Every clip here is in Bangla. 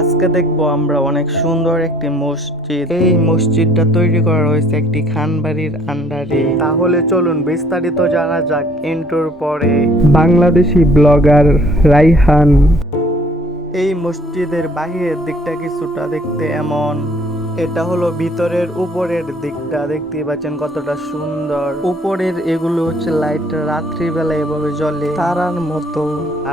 আজকে দেখব আমরা অনেক সুন্দর একটি মসজিদ। এই মসজিদটা তৈরি করা হয়েছে একটি খানবাড়ির আন্ডারে। তাহলে চলুন বিস্তারিত জানা যাক ইন্টোর পরে। বাংলাদেশি ব্লগার রাইহান। এই মসজিদের বাহিরের দিকটা কিছুটা দেখতে এমন। এটা হলো ভিতরের উপরের দিকটা দেখতে পাচ্ছেন কতটা সুন্দর। উপরের এগুলো হচ্ছে লাইট রাত্রিবেলা এভাবে জ্বলে তারার মতো।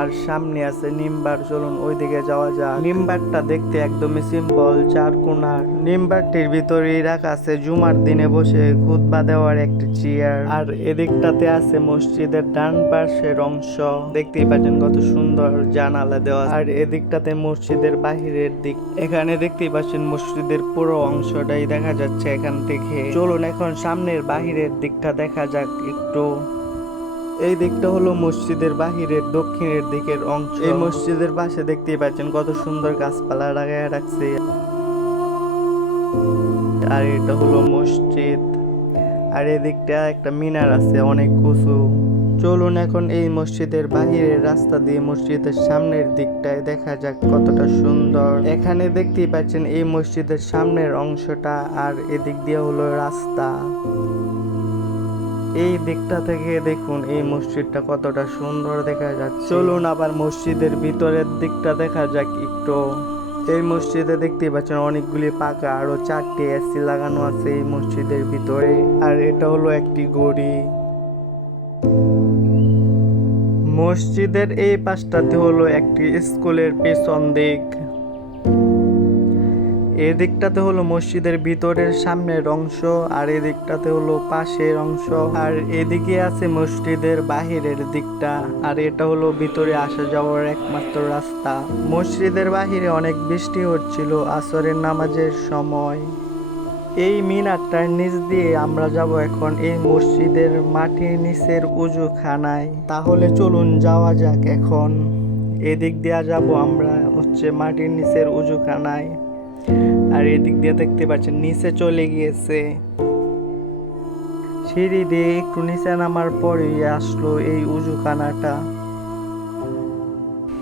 আর সামনে আছে নিম্বার চলুন ওইদিকে যাওয়া যাক। নিম্বারটা দেখতে একদমই সিম্পল চার কোনার। নিম্বারটির ভিতরেই রাখা আছে জুমার দিনে বসে খুতবা দেওয়ার একটি চেয়ার আর এদিকটাতে আছে মসজিদের ডান পাশের অংশ। দেখতেই পাচ্ছেন কত সুন্দর জানালা দেওয়া আর এদিকটাতে মসজিদের বাহিরের দিক। এখানে দেখতেই পাচ্ছেন মসজিদের পুরো অংশটাই দেখা যাচ্ছে এখান থেকে। চলুন এখন সামনের বাহিরের দিকটা দেখা যাক একটু। এই দিকটা হলো মসজিদের বাহিরের দক্ষিণের দিকের অংশ। এই মসজিদের পাশে দেখতেই পাচ্ছেন কত সুন্দর গাছপালা লাগায় রাখছে। আর এটা হলো মসজিদ। আর এদিকটা একটা মিনার আছে, অনেক উঁচু। চলুন এখন এই মসজিদের বাহিরের রাস্তা দিয়ে মসজিদের সামনের দিকটায় দেখা যাক কতটা সুন্দর। এখানে দেখতেই পাচ্ছেন এই মসজিদের সামনের অংশটা আর এদিক দিয়ে হলো রাস্তা। এই দিকটা থেকে দেখুন এই মসজিদটা কতটা সুন্দর দেখা যাচ্ছে। চলুন আবার মসজিদের ভিতরের দিকটা দেখা যাক একটু। এই মসজিদে দেখতেই পাচ্ছেন অনেকগুলি পাকা আরও চারটি এসি লাগানো আছে এই মসজিদের ভিতরে। আর এটা হলো একটি গড়ি মসজিদের এই পাশটাতে হলো একটি স্কুলের পেছন দিক। এই দিকটাতে হলো মসজিদের ভিতরের সামনের অংশ, আর এদিকটাতে হলো পাশের অংশ। আর এদিকে আছে মসজিদের বাহিরের দিকটা, আর এটা হলো ভিতরে আসা যাওয়ার একমাত্র রাস্তা। মসজিদের বাহিরে অনেক বৃষ্টি হচ্ছিল আসরের নামাজের সময়। এই মিনারটার নিচ দিয়ে আমরা যাব এখন এই মসজিদের মাটির নিচের উজু খানায় তাহলে চলুন যাওয়া যাক এখন। এদিক দিয়ে যাব আমরা হচ্ছে মাটির নিচের উজু খানায় আর এদিক দিয়ে দেখতে পাচ্ছেন নিচে চলে গিয়েছে। সিঁড়ি দিয়ে একটু নিচে নামার পরেই আসলো এই উজুখানাটা।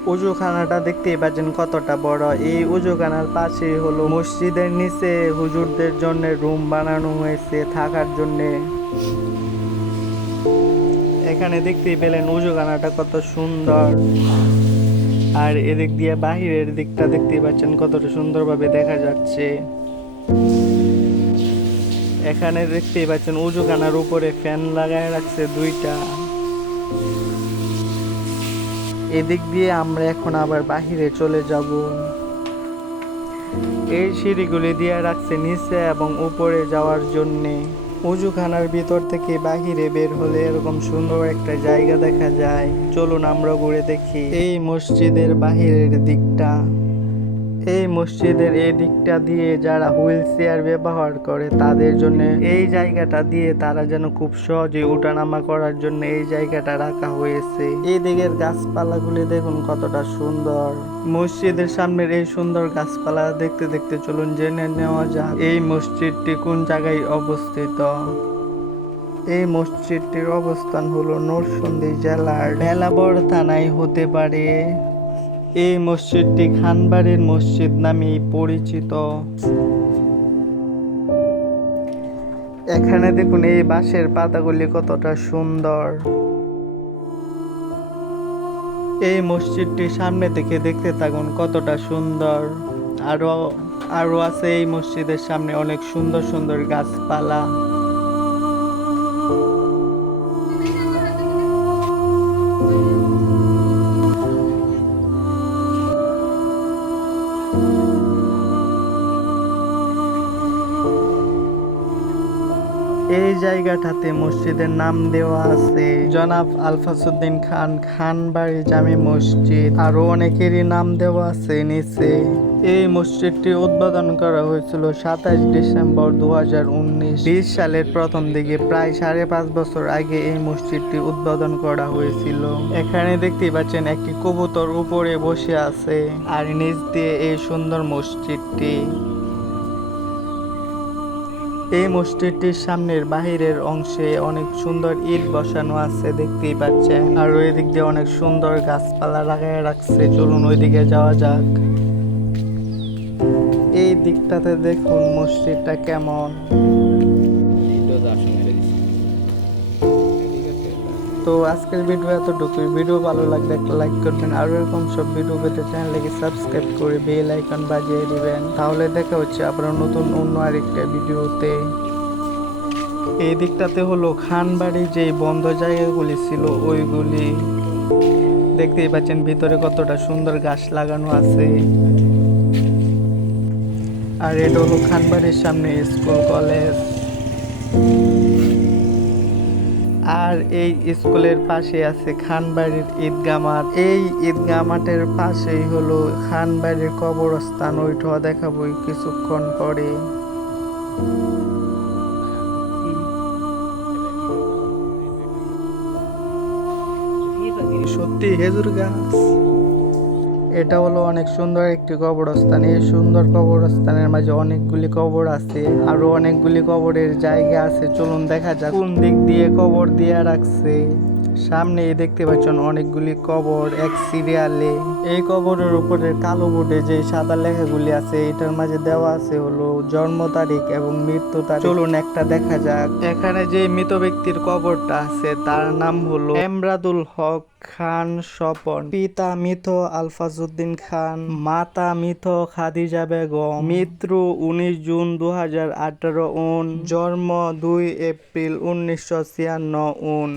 উজুখানাটা দেখতেই পাচ্ছেন কতটা বড়। এই উজুখানার পাশে হলো মসজিদের নিচে হুজুরদের জন্য রুম বানানো হয়েছে থাকার জন্য। এখানে দেখতেই পেলেন উজুখানাটা কত সুন্দর। আর এদিক দিয়ে বাহিরের দিকটা দেখতেই পাচ্ছেন কতটা সুন্দরভাবে দেখা যাচ্ছে। এখানে দেখতেই পাচ্ছেন উজুখানার উপরে ফ্যান লাগায় রাখছে দুইটা। এদিক দিয়ে আমরা এখন আবার বাহিরে চলে যাব। এই সিঁড়িগুলি দিয়ে রাখছে নিচে এবং উপরে যাওয়ার জন্যে। উজুখানার ভিতর থেকে বাহিরে বের হলে এরকম সুন্দর একটা জায়গা দেখা যায়। চলুন আমরা ঘুরে দেখি এই মসজিদের বাহিরের দিকটা। এই মসজিদের এই দিকটা দিয়ে যারা হুইল চেয়ার ব্যবহার করে তাদের জন্য এই জায়গাটা দিয়ে তারা যেন খুব সহজে উঠানামা করার জন্য এই জায়গাটা রাখা হয়েছে। এই দিকের গাছপালাগুলি দেখুন কতটা সুন্দর। মসজিদের সামনের এই সুন্দর গাছপালা দেখতে দেখতে চলুন জেনে নেওয়া যাক, এই মসজিদটি কোন জায়গায় অবস্থিত? এই মসজিদটির অবস্থান হলো নরসিংদী জেলার ভেলাবর থানায় হতে পারে। এই মসজিদটি খানবাড়ির মসজিদ নামেই পরিচিত। এখানে দেখুন এই বাঁশের পাতাগুলি কতটা সুন্দর। এই মসজিদটি সামনে থেকে দেখতে থাকুন কতটা সুন্দর। আরও আরও আছে এই মসজিদের সামনে অনেক সুন্দর সুন্দর গাছপালা। জায়গাটাতে মসজিদের নাম দেওয়া আছে। জনাব আলফাসুদ্দিন খান খানবাড়ি জামি মসজিদ। আরও অনেকেরই নাম দেওয়া আছে নিচে। এই মসজিদটি উদ্বোধন করা হয়েছিল সাতাশ ডিসেম্বর দু হাজার উনিশ সালের প্রথম দিকে প্রায় সাড়ে পাঁচ বছর আগে এই মসজিদটি উদ্বোধন করা হয়েছিল। এখানে দেখতে পাচ্ছেন একটি কবুতর উপরে বসে আছে। আর নিচ দিয়ে এই সুন্দর মসজিদটি। এই মসজিদটির সামনের বাহিরের অংশে অনেক সুন্দর ইট বসানো আছে, দেখতেই পাচ্ছেন। আর ওই দিক দিয়ে অনেক সুন্দর গাছপালা লাগায় রাখছে। চলুন ওইদিকে যাওয়া যাক। এই দিকটাতে দেখুন মসজিদটা কেমন। তো আজকের ভিডিও এতটুকুই। ভিডিও ভালো লাগলে একটা লাইক করবেন। আর এরকম সব ভিডিও পেতে চ্যানেলকে সাবস্ক্রাইব করে বেল আইকন বাজিয়ে দিবেন। তাহলে দেখা হচ্ছে আপনার নতুন অন্য আরেকটা ভিডিওতে এই দিকটাতে হলো খানবাড়ি যে বন্ধ জায়গাগুলি ছিল, ওইগুলি দেখতেই পাচ্ছেন ভিতরে কতটা সুন্দর গাছ লাগানো আছে। আর এটা হলো খানবাড়ির সামনে স্কুল কলেজ। আর এই স্কুলের পাশে আছে খানবাড়ির ঈদগাহ মাঠ। এই ঈদগাহ মাঠের পাশেই হলো খানবাড়ির কবরস্থান ওইটা দেখাবো কিছুক্ষণ পরে। সত্যি হেজুর গাছ। এটা হলো অনেক সুন্দর একটি কবরস্থান। এই সুন্দর কবরস্থানের মাঝে অনেকগুলি কবর আছে, আরও অনেকগুলি কবরের জায়গা আছে। চলুন দেখা যাক। কোন দিক দিয়ে কবর দিয়ে রাখছে? সামনে দেখতে পাচ্ছেন অনেকগুলি কবর, এক সিরিয়ালে। এই কবরের উপরে কালো বোর্ডে যে সাদা লেখাগুলি আছে, এটার মাঝে দেওয়া আছে হলো জন্ম তারিখ এবং মৃত্যু তারিখ। চলুন একটা দেখা যাক। এখানে যে মৃত ব্যক্তির কবরটা আছে, তার নাম হলো এমরাদুল হক খান স্বপন। পিতা মিথ আলফাজউদ্দিন খান, মাতা মিথ খাদিজা বেগম। মৃত্যু উনিশ জুন দু হাজার আঠারো উন, জন্ম দুই এপ্রিল উনিশশো ছিয়ান্ন উন।